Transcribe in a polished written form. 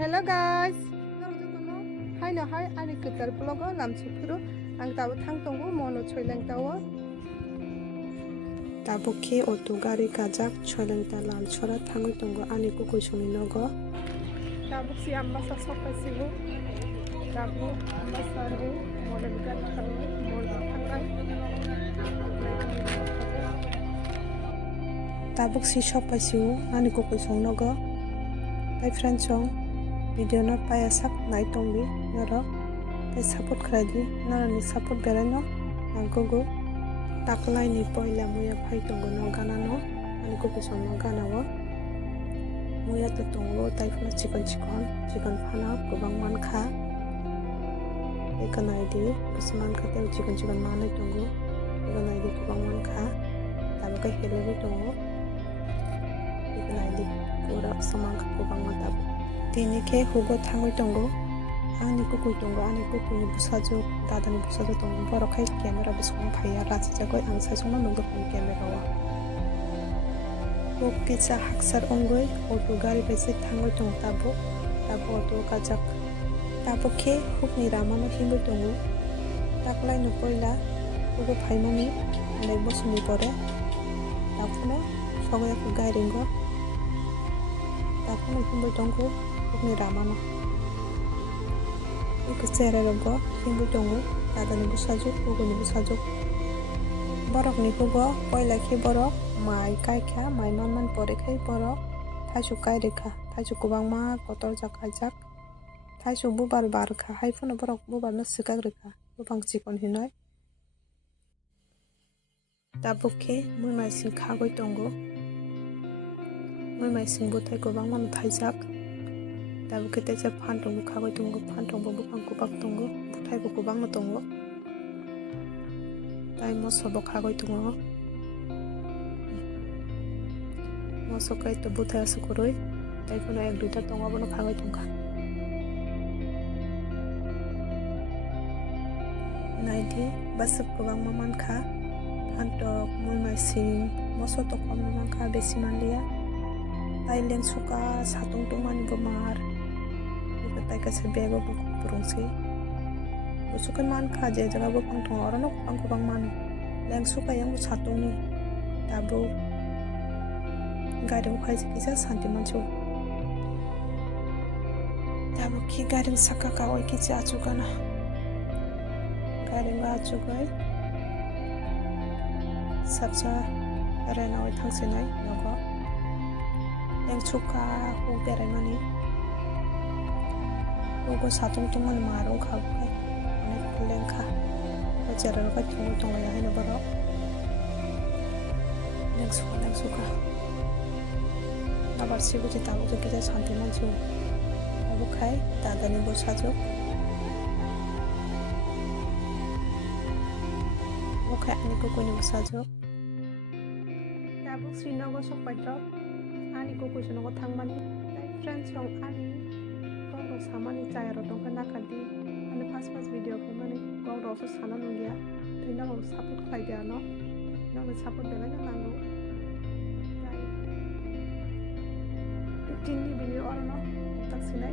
Hello guys. Hai no hai ani kutar vlog nam sukuru ang tabu thang tongo mono choileng tawo. Tabu ke auto gari kajak choileng ta lal chora thangoi tongo ani ku kuisoni nogo. Tabu si ambasa sopai sibu. Tabu ambasa ru model gari khaloi model thangai. Tabuk si sopai sibu ani ku kuisoni nogo. Tai friends song video no paya sak nai tongbi noro tai support khradi noro ni support berano nangkogo taklai ni poila muya phai tongo no gana no ani ko person no gana wo muya to tongo tai phana chicken phana gobang man kha ekanai di kusman kha te chicken manai tongo ekanai di gobang man kha tabuka helebi tongo ekanai di pura saman kha gobang man tabu tini ke hugo thangoi tongo ani kukui tongo ani kukui ni busajo dadani busajo tongo borok khai camera bisong phaya rachi jagoi ang sasongma nongdo phone camera wa ok pizza haksar ongoi auto gari bese thangoi tong tabo auto kajak tabo ke hukni ramano himbo tongo taklai no poila hugo phaimani anai bosuni pore tapuno sogoya ku gairingo tapuno himbo tongo hukni ramano iku chere rogo himbo tongo dadani busajuk hugoni busajuk borok ni hugo poila khi borok mai kaikha mai man pore khai borok thaisu kai rekha thaisu kubangma kotor jak ajak thaisu bubar barkha haifuna borok bubar no sikak rekha bupang chikon hinoi tabukhe mumai sing khagoi tongo mumai sing buthai kubangma thaijak tabu kita cek pantong buka kau tunggu pantong bukang kubak tunggu butai buku bang tunggu tai moso buka kau tunggu moso kai tu butai asukurui tai puno ek duita tunggu abono kau tunggu naidi basuk kubang maman kha pantok mulmai sing moso to kom maman kha besi mandia tai leng suka satung tungman bumar tai kase bego burung si busukan man kha je jaga bo pang thong orano pang man leng suka yang satung ni tabu gadang khai kisa santi manchu tabu ki gadang saka ka oi ki cha chu kana gadang ga chu gai sabsa rena oi thang sinai nogo leng suka hu berai mani Ugo satung tungan marung kau kai, anak pulang kah, wajar orang tunggu ya hina barok, yang suka, nabar sih buji tahu tu kita santai manju, abu kai, dada ni bos sajuk, abu kai ani kuku ni bos sajuk, tabu Srinago sok patrok, ani kuku Srinago thang mani, friends rong ani samani cairo dong kana kanti ane pas video ko mani ko ro so sana nungya tina ro support khai dia no na support bela na nango dai tini video or no tak sinai